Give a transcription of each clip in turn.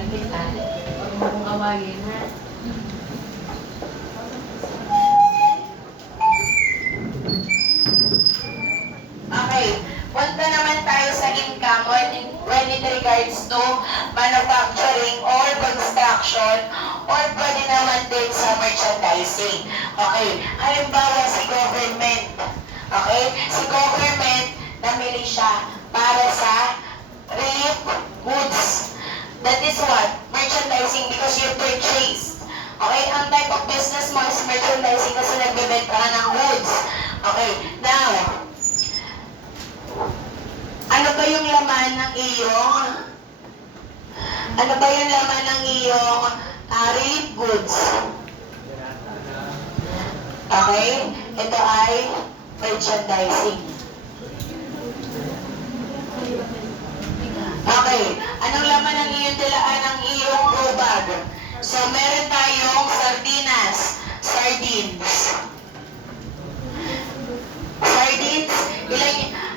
Awayin kita. Huwag mo kong awayin, ha? Okay. Punta naman tayo sa income when it regards to manufacturing or construction or pwede naman din sa merchandising. Okay. Halimbawa si government. Okay. Si government, namili siya para sa relief goods. That is what? Merchandising because you purchase. Okay? Ang type of business mo is merchandising kasi nagbebenta ka ng goods. Okay. Now, ano ba yung laman ng iyong relief goods? Okay? Ito ay merchandising. Okay. Anong laman ng iyong tilaan ng iyong go bag? So, meron tayong sardines. Sardines,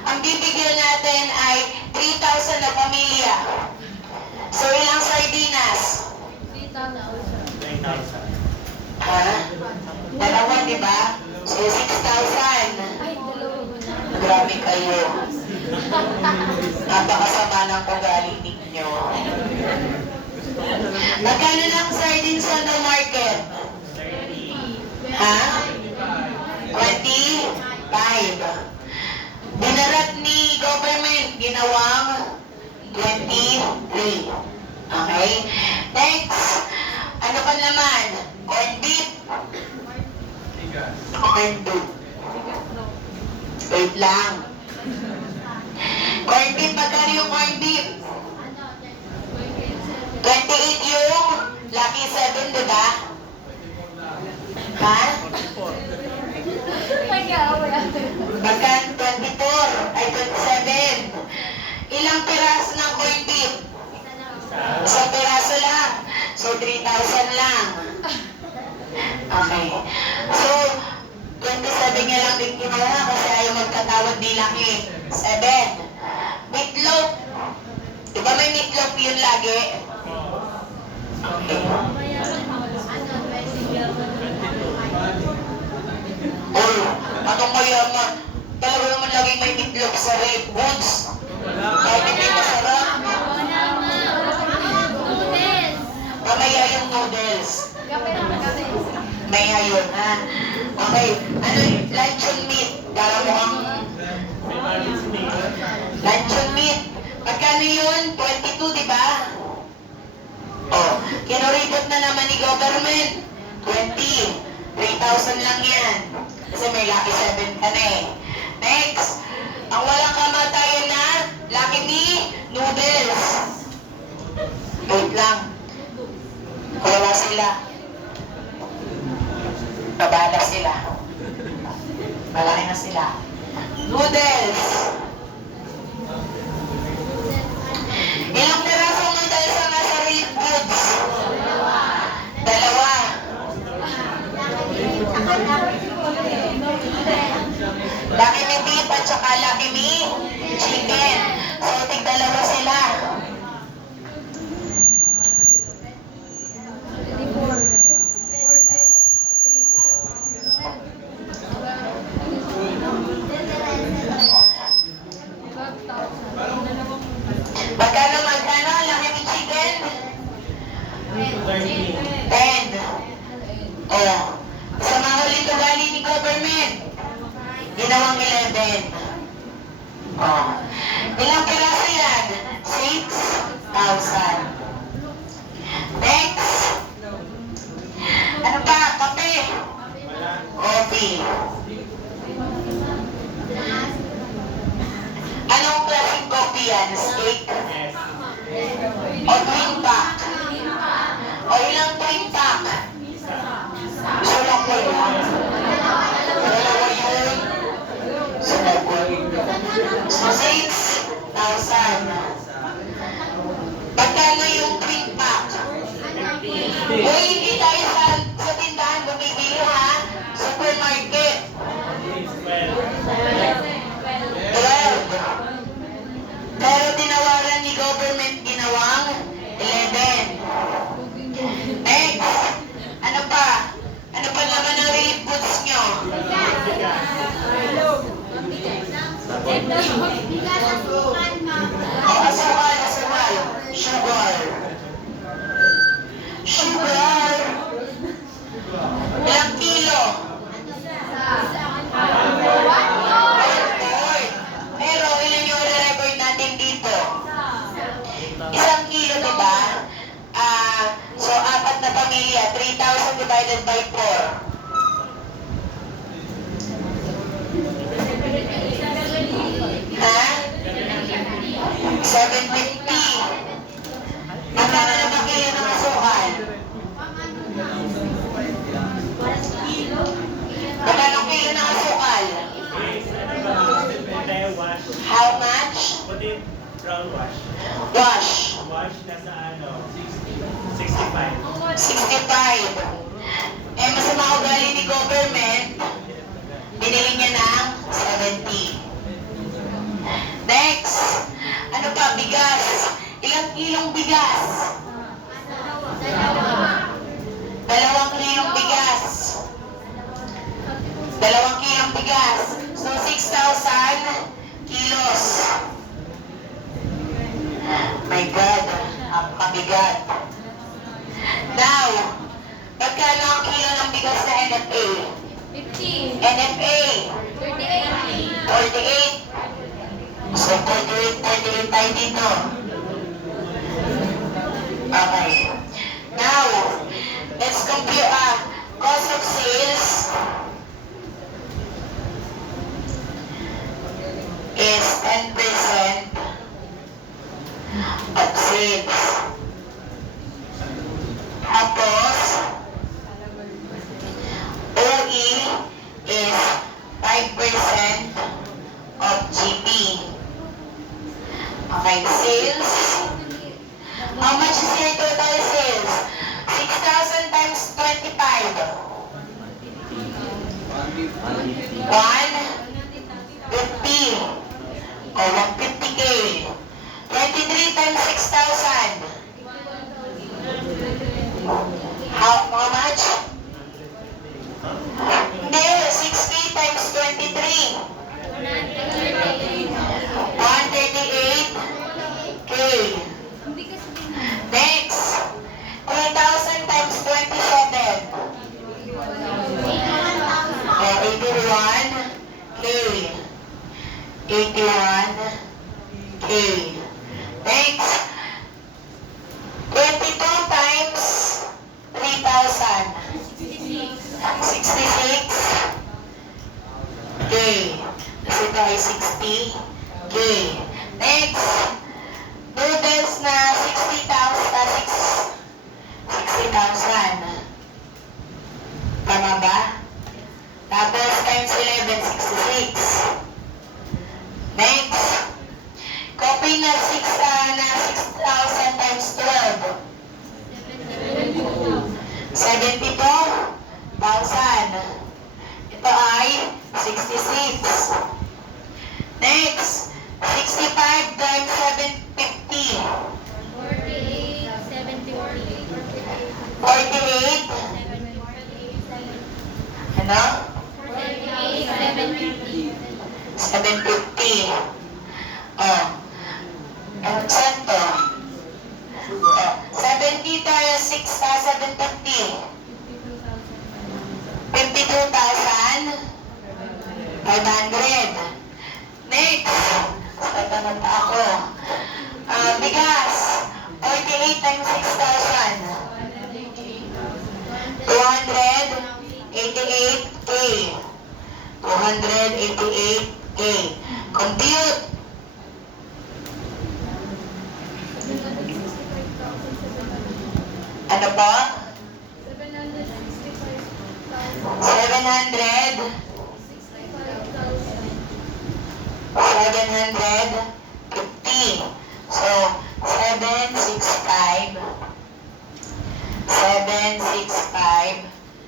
ang bibigyan natin ay 3,000 na pamilya. So, ilang sardinas? 3,000. Ha? Dalawa, di ba? So, 6,000. Grabe kayo. Napakasama ng ugali ninyo. Magkano ng sardines on the market? 30. Ha? 25. Binarat ni government, ginawang 23. Okay? Next. Ano pa naman? Corn beef. Corn beef. Wait lang. Corn beef, magkano yung corn beef? 28 yung Lucky 7, diba? Ha? Magkano? 24 ay 27. Ilang piraso ng corn beef? Isang piraso lang. So, 3,000 lang. Okay. So, 27 nga lang din kinuha kasi ayaw magkatawad bilang 7. Meatloaf. Diba may meatloaf yun lagi? Okay. Oh, atong mayaman. Talaga naman laging may meatloaf sa red goods. Kahit hindi masarap. Mamaya yung noodles. Maya yun, ha? Okay. Ano yung luncheon meat? Para mukhang luncheon meat. Magkano yun? 22, di ba? Oh, kinuripot na naman ni government. 20. 3,000 lang yan. Kasi may Lucky 7 ka na eh. Next. Ang walang kamatayan na Lucky Me noodles. Wait lang. Wala sila. Babala sila. Malaki na sila. Noodles. Ilang pirasong noodles ang nasa relief goods? Dalawa. Lucky Me beef at saka Lucky Me chicken. So, tig-dalawa sila. Magkano? Lucky Me chicken? 10. Oh. Sa mga ulit ugali ni government, ginawang 11. Oh. Ilang piraso yan? 6,000. Next. Ano pa? Kape? Coffee. Anong klaseng coffee yan? Steak? O twin pack? O ilang twin pack? Gusto lang ko yan. Dalawa yun. So, 6,000. Magkano yung twin pack? Uy, hindi tayo sa tindahan bumibili, ha? Supermarket. 12. Pero tinawaran Asukal, asukal. Sugar. Sugar. Ilang kilo? 1/4. Pero ilan yung re-record natin dito? 1 kilo, diba? So, 4 na pamilya. 3,000 divided by 4. Ha? 750. Magkano na ba kilo ng asukal? Magkano kilo ng asukal? Puti wash. How much? Puti brown wash. Wash. Wash nasa ano? 65. 65. Eh, masama ugali ni government. Binili niya ng 70. Next. Ano pa? Bigas. Ilang kilong bigas? 2 kilong bigas. 2 kilong bigas. So, 6,000 kilos. My God, napakabigat. Now, magkano ang kilo ng bigas na NFA? 15. NFA, 38. 48. So, 48 tayo dito. Okay. Now, let's compute cost of sales is 10% of sales. Tapos, OE is 5% of GP. Okay, sales. How much is your total sales? 6,000 times 25. 150. O, 150K. 23 times 6,000. How much? Hindi, 60 times 23. 138K. Next, 3,000 times 27. 81K. 81K. Next, 22 times 3,000. 66K. Kasi ito ay 60K. Next, noodles na 60,000. Tama ba? Tapos times 11, 66. Next, coffee na 6,000 times 12. 72,000. Ito ay 66. Next, 65 times 750. 48. Ano? 750. Oh. Ano saan to? Oh. 70 times 750. 52,500. Next. Tatanong pa ako. Bigas. 48 times 6,000. 288K. 288K. Compute. Ano ba? 700. 750. So, 765. 765.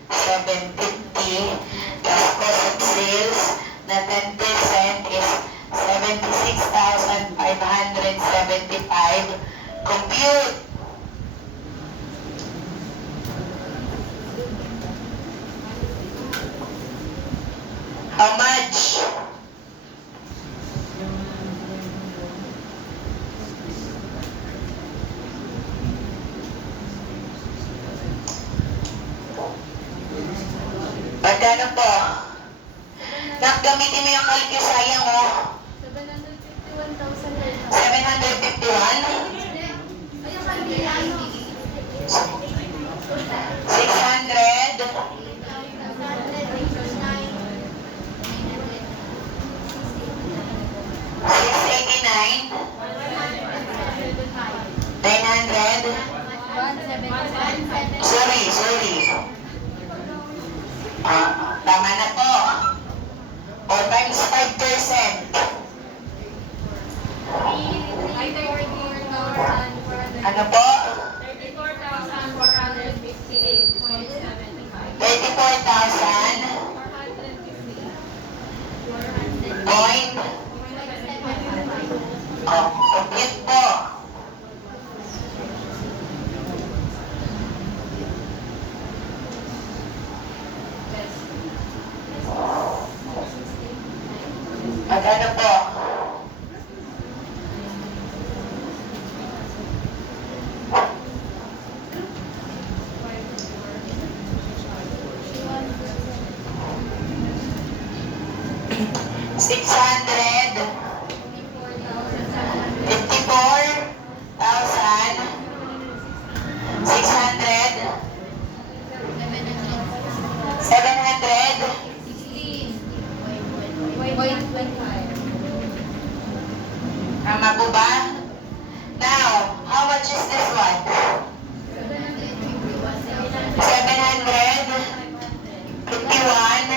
750. Plus cost of sales na 10% is 76,575. Compute. How much? Magkano po? Gamitin mo yung kalkisaya mo. 751? 600? 689? 900? Sorry. Tama na po. O times 5%. Ano po? 34,000. Point. Compute po. Magkano po? $654,000. 600. 700. Tama po ba? Now, how much is this one? 700. 51.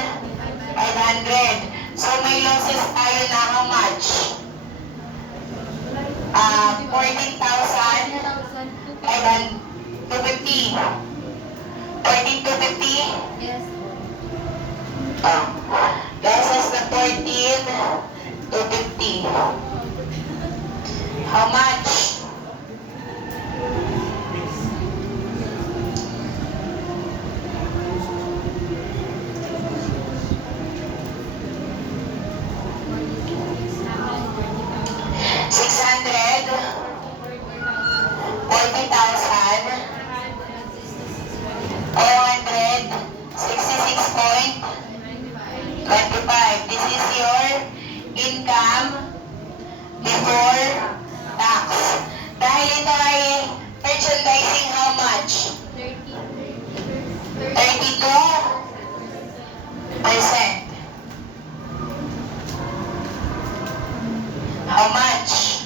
500. So may losses tayo na how much? 14,250. 14,250? Yes. Losses na 14,250. How much? This is your income before tax. Dahil ito ay merchandising, how much? 32%. How much?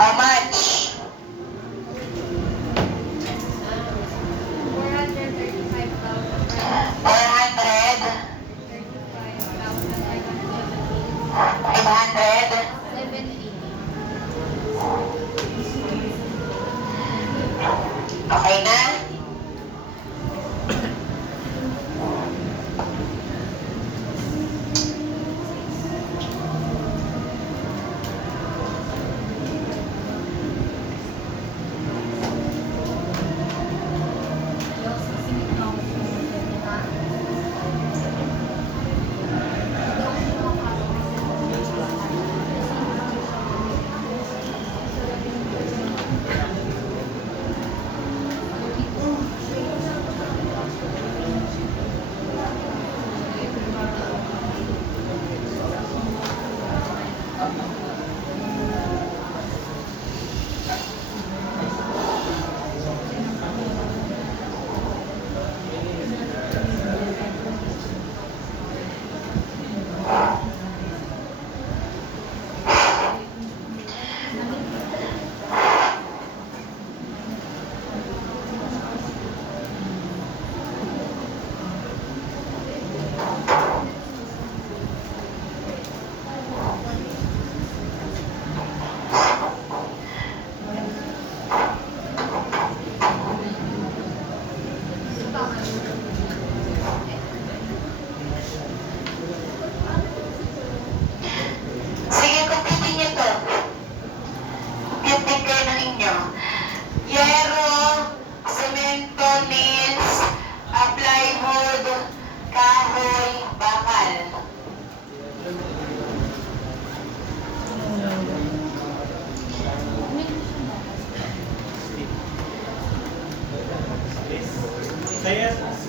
How much? 500? Okay na?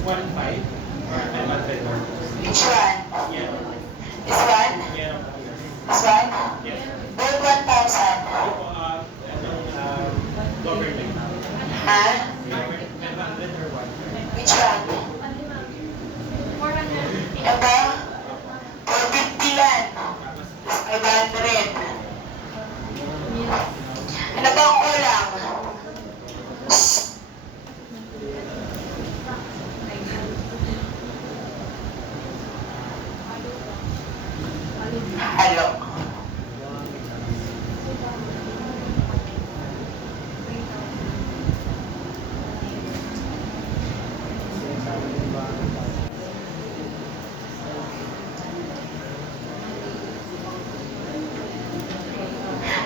1.5 or 500 or Which one? yeah. This one? Yeah. This one? Yes. Both 1,000. Ito po, anong government? Ha? Government 500 or 1? Which one? 450. Ito? 450 yan. Tapos, 500. Ano ba ang kulang? Halo.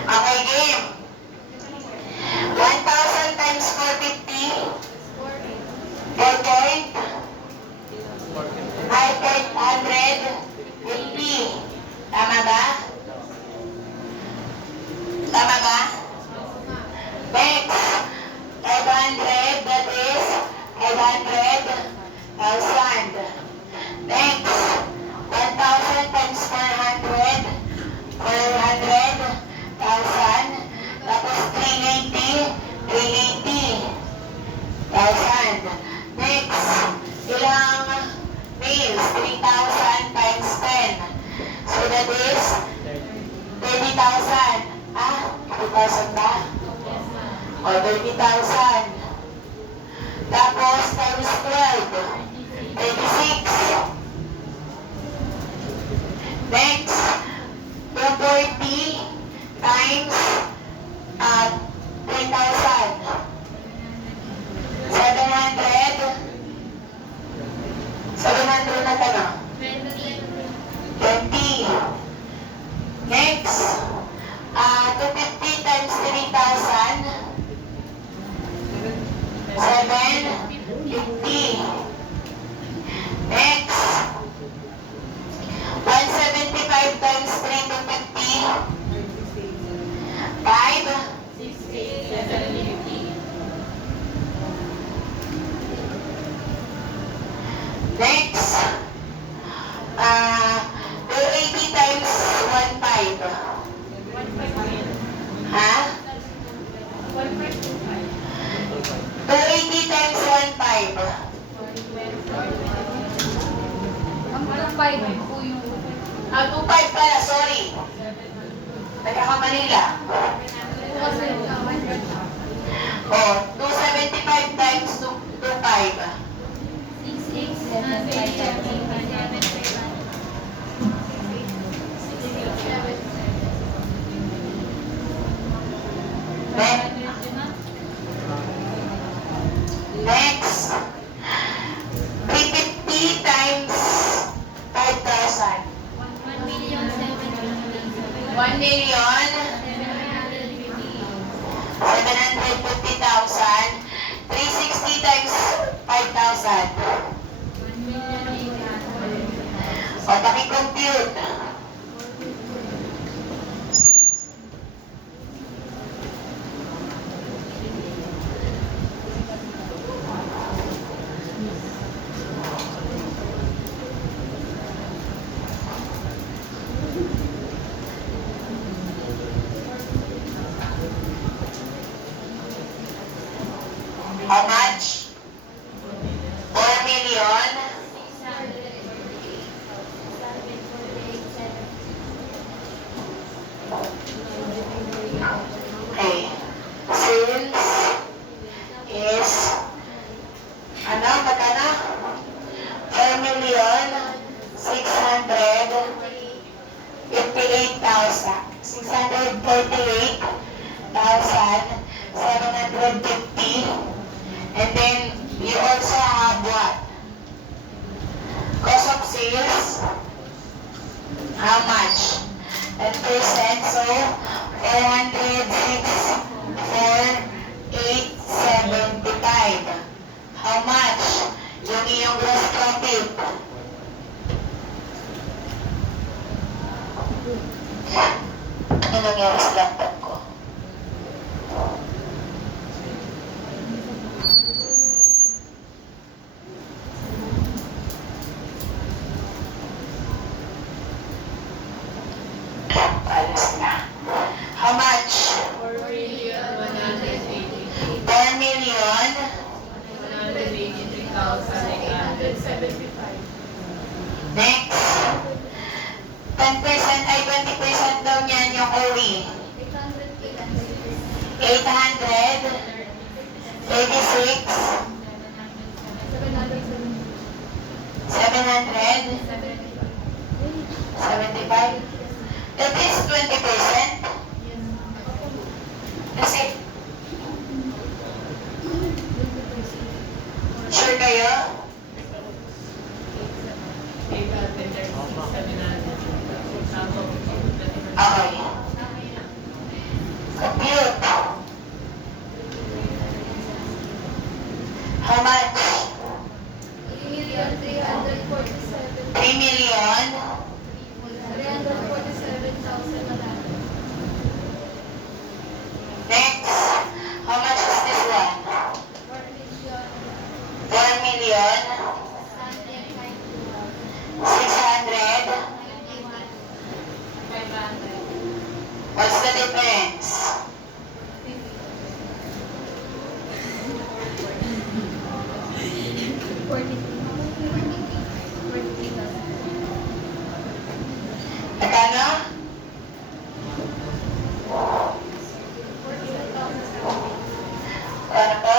Okay, game. 1,000 times 450. 4 point. 550. Tama ba? Tama ba? Next. 500. That is 500,000. Next. 1,000 times 400. 400,000. Tapos 380. 380,000. Next. Ilang meals? 3,000 times 10. So that is 30,000. Ah, 30,000 ba? O, 30,000. Tapos times 12. 36. Next. 240 times 3,000. 700. 700 na tanong. 20. Next. 250 times 3,000. 750. Next. 175 times 3 to 50. 5. Next. 280 times 1.5. Ha? 280 times 1.5. Ang 5 po yung 2.5 pala, sorry. Nagkakamanila. kasi O, 275 times 2.5. 6, Next. 350 times 5,000. 1,750,000. 360 times 5,000. O, paki-compute. How much? 4 million. Okay. Sales is, magkano? 4,648,750. And then, you also have what? Cost of sales. How much? 10%. So, 406,4,875. How much? Yung iyong gross profit. Ano nangyari sa laptop ko? 183,875. Next. 10% ay 20% daw niyan yung OE. 800. 86. 700. 75. That is 20%. Kasi, sure kayo? Okay. Compute. How much? 3 million. 347,000. Next. How much is this one? 4 million. 600. What's the difference? Magkano? Ano po?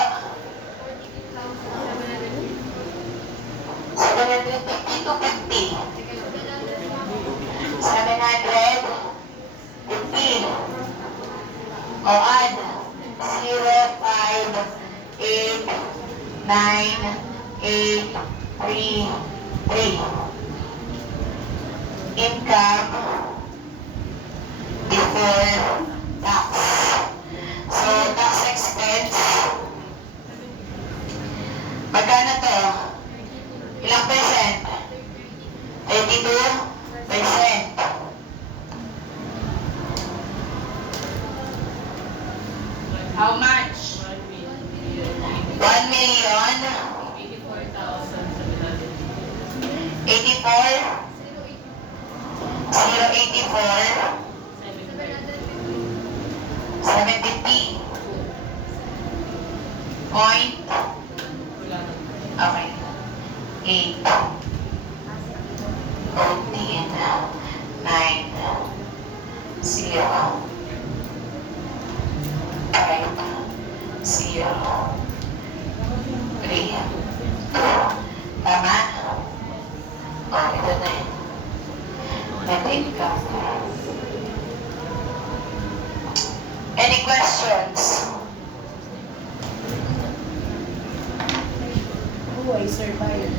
750 to 50. 750. O add. 0, 5, 8, 9, 8, 3, 3. Income before tax. So, tax expense. Magkano to? Ilang percent? 32%. How much? 1 million. 84. 084. 750. Point. Okay. 8. 14. 9. 0. 5. 0. 3. Tama? Oh, ito na yun. Net income. Any questions? Oh, I survived.